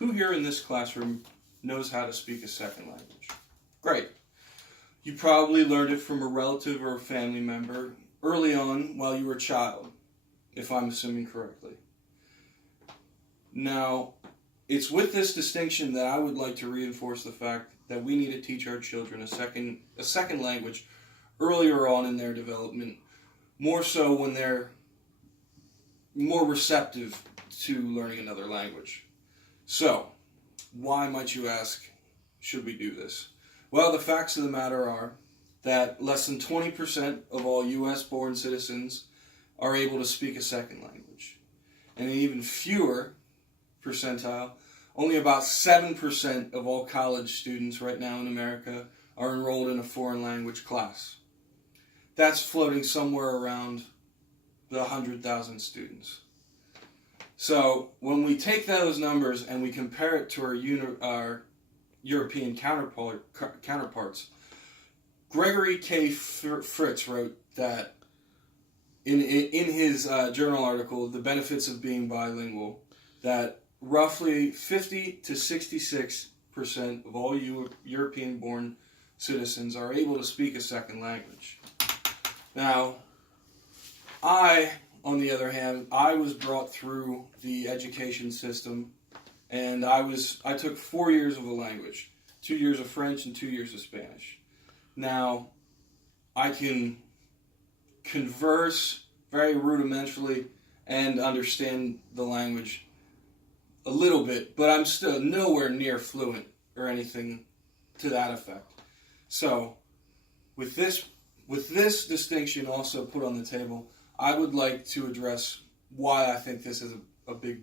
who here in this classroom knows how to speak a second language? Great. You probably learned it from a relative or a family member early on while you were a child, if I'm assuming correctly. Now, it's with this distinction that I would like to reinforce the fact that we need to teach our children a second language earlier on in their development, more so when they're more receptive to learning another language. So, why, might you ask, should we do this? Well, the facts of the matter are that less than 20% of all U.S.-born citizens are able to speak a second language. And an even fewer percentile, only about 7% of all college students right now in America are enrolled in a foreign language class. That's floating somewhere around the 100,000 students. So when we take those numbers and we compare it to our European counterparts, Gregory K. Fritz wrote that in his journal article, The Benefits of Being Bilingual, that roughly 50 to 66% of all European-born citizens are able to speak a second language. Now, on the other hand, I was brought through the education system, and I took 4 years of a language, 2 years of French and 2 years of Spanish. Now, I can converse very rudimentarily and understand the language a little bit, but I'm still nowhere near fluent or anything to that effect. So, with this distinction also put on the table, I would like to address why I think this is a big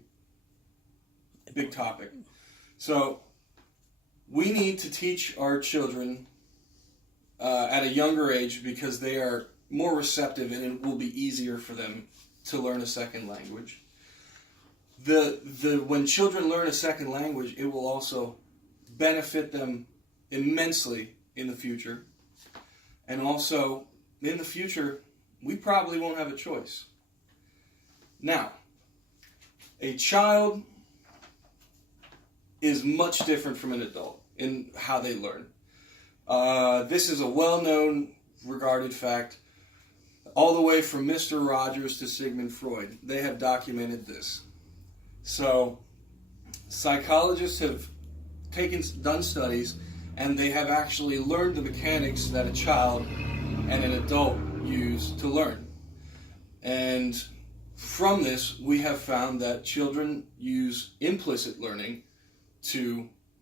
topic. So, we need to teach our children at a younger age because they are more receptive and it will be easier for them to learn a second language. When children learn a second language, it will also benefit them immensely in the future. And also, in the future, we probably won't have a choice. Now, a child is much different from an adult in how they learn. This is a well-known, regarded fact. All the way from Mr. Rogers to Sigmund Freud, they have documented this. So, psychologists have done studies, and they have actually learned the mechanics that a child and an adult use to learn. And from this, we have found that children use implicit learning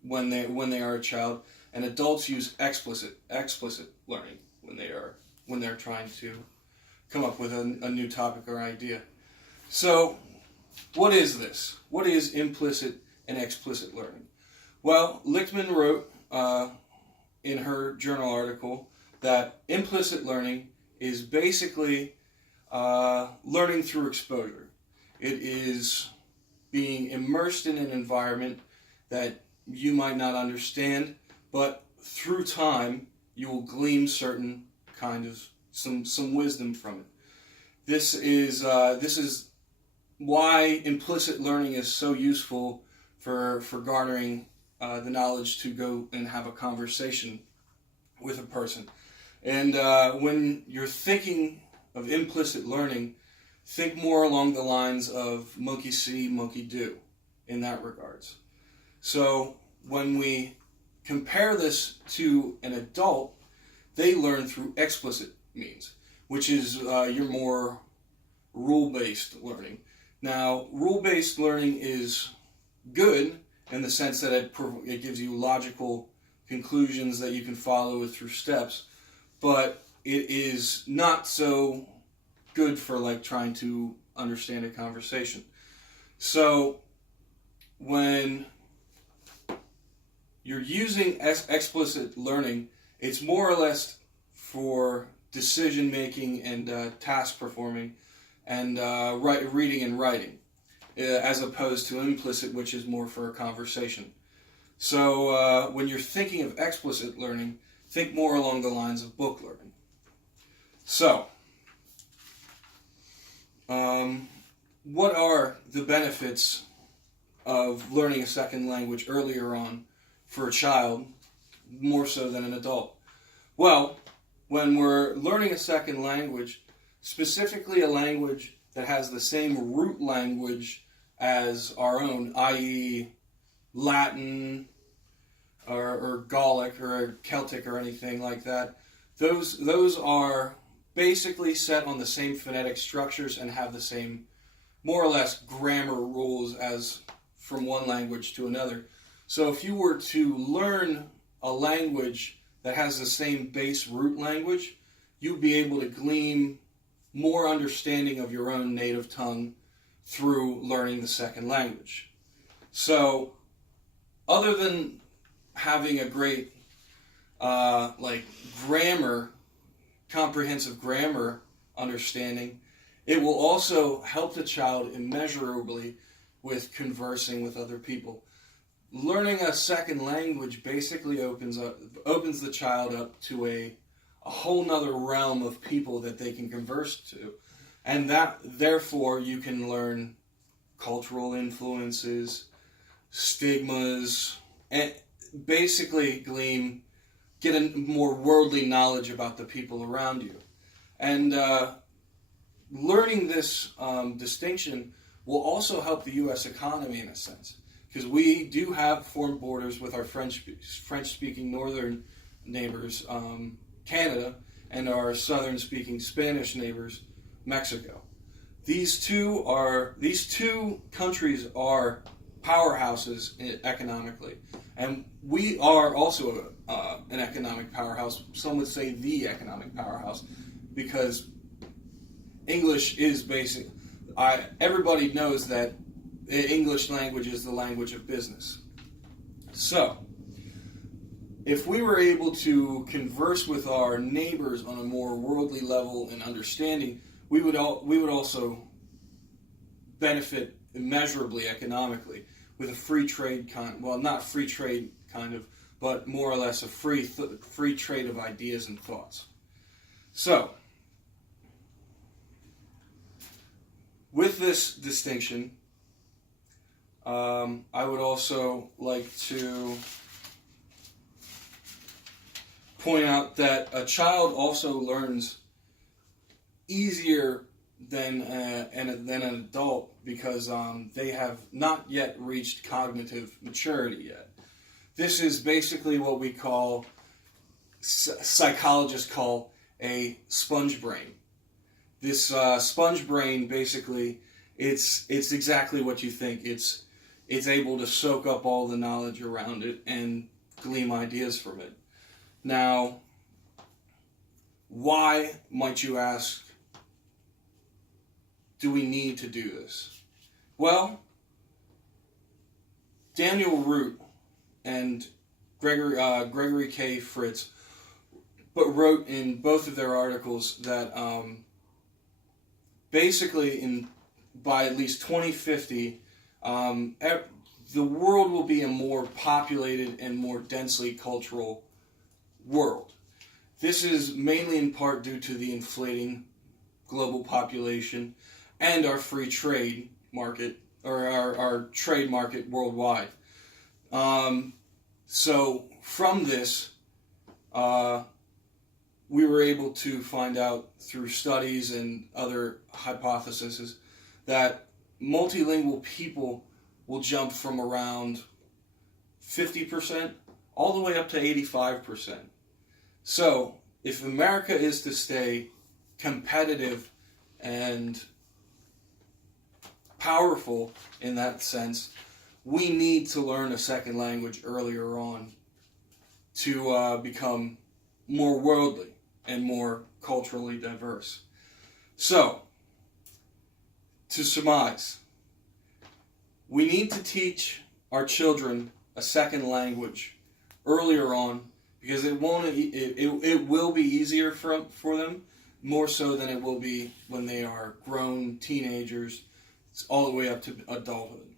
when they are a child, and adults use explicit learning when they're trying to come up with a new topic or idea. So, what is this? What is implicit and explicit learning? Well, Lichtman wrote in her journal article that implicit learning is basically learning through exposure. It is being immersed in an environment that you might not understand, but through time you will glean certain kind of some wisdom from it. This is why implicit learning is so useful for garnering the knowledge to go and have a conversation with a person. And when you're thinking of implicit learning, think more along the lines of monkey see, monkey do in that regards. So when we compare this to an adult, they learn through explicit means, which is your more rule-based learning. Now, rule-based learning is good in the sense that it gives you logical conclusions that you can follow through steps, but it is not so good for like trying to understand a conversation. So when you're using explicit learning, it's more or less for decision making and task performing and reading and writing, as opposed to implicit, which is more for a conversation. So when you're thinking of explicit learning, think more along the lines of book learning. So, what are the benefits of learning a second language earlier on for a child, more so than an adult? Well, when we're learning a second language, specifically a language that has the same root language as our own, i.e. Latin or Gallic or Celtic or anything like that, those are basically set on the same phonetic structures and have the same, more or less, grammar rules as from one language to another. So if you were to learn a language that has the same base root language, you'd be able to glean more understanding of your own native tongue through learning the second language. So, other than having a great grammar, comprehensive grammar understanding, it will also help the child immeasurably with conversing with other people. Learning a second language basically opens the child up to a whole nother realm of people that they can converse to, and that therefore you can learn cultural influences, stigmas, and basically get a more worldly knowledge about the people around you. And learning this distinction will also help the U.S. economy in a sense, because we do have foreign borders with our French-speaking northern neighbors, Canada, and our southern-speaking Spanish neighbors, Mexico. These two countries are powerhouses economically, and we are also an economic powerhouse. Some would say the economic powerhouse, because English is basic. Everybody knows that the English language is the language of business. So, if we were able to converse with our neighbors on a more worldly level and understanding, we would also benefit immeasurably economically with a free trade not free trade kind of, but more or less a free trade of ideas and thoughts. So, with this distinction, I would also like to point out that a child also learns easier than an adult because they have not yet reached cognitive maturity yet. This is basically what we call, psychologists call, a sponge brain. This sponge brain, basically, it's exactly what you think. It's able to soak up all the knowledge around it and glean ideas from it. Now, why, might you ask, do we need to do this? Well, Daniel Root and Gregory K. Fritz wrote in both of their articles that basically by at least 2050, the world will be a more populated and more densely cultural world. This is mainly in part due to the inflating global population and our free trade market, or our trade market worldwide. So from this, we were able to find out through studies and other hypotheses that multilingual people will jump from around 50% all the way up to 85%. So, if America is to stay competitive and powerful in that sense, we need to learn a second language earlier on to become more worldly and more culturally diverse. So, to surmise, we need to teach our children a second language earlier on, because it will be easier for them, more so than it will be when they are grown teenagers, all the way up to adulthood.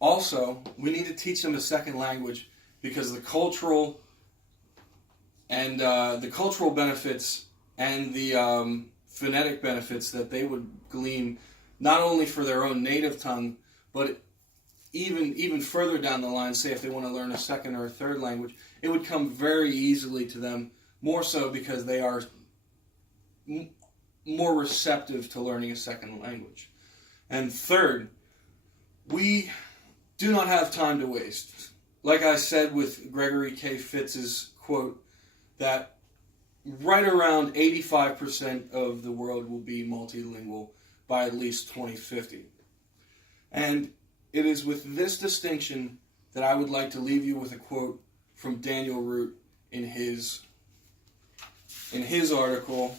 Also, we need to teach them a second language because the cultural benefits and the phonetic benefits that they would glean, not only for their own native tongue, but even further down the line, say if they want to learn a second or a third language, it would come very easily to them, more so because they are more receptive to learning a second language. And third, we do not have time to waste. Like I said with Gregory K. Fitz's quote, that right around 85% of the world will be multilingual by at least 2050. And it is with this distinction that I would like to leave you with a quote from Daniel Root in his article,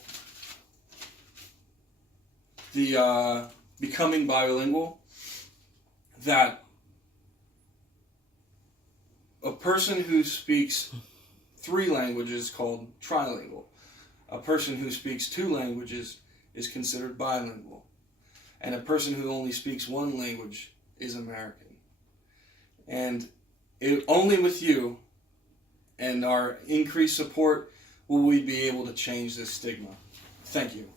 the Becoming Bilingual, that a person who speaks 3 languages is called trilingual. A person who speaks 2 languages is considered bilingual. And a person who only speaks 1 language is American. And only with you and our increased support will we be able to change this stigma. Thank you.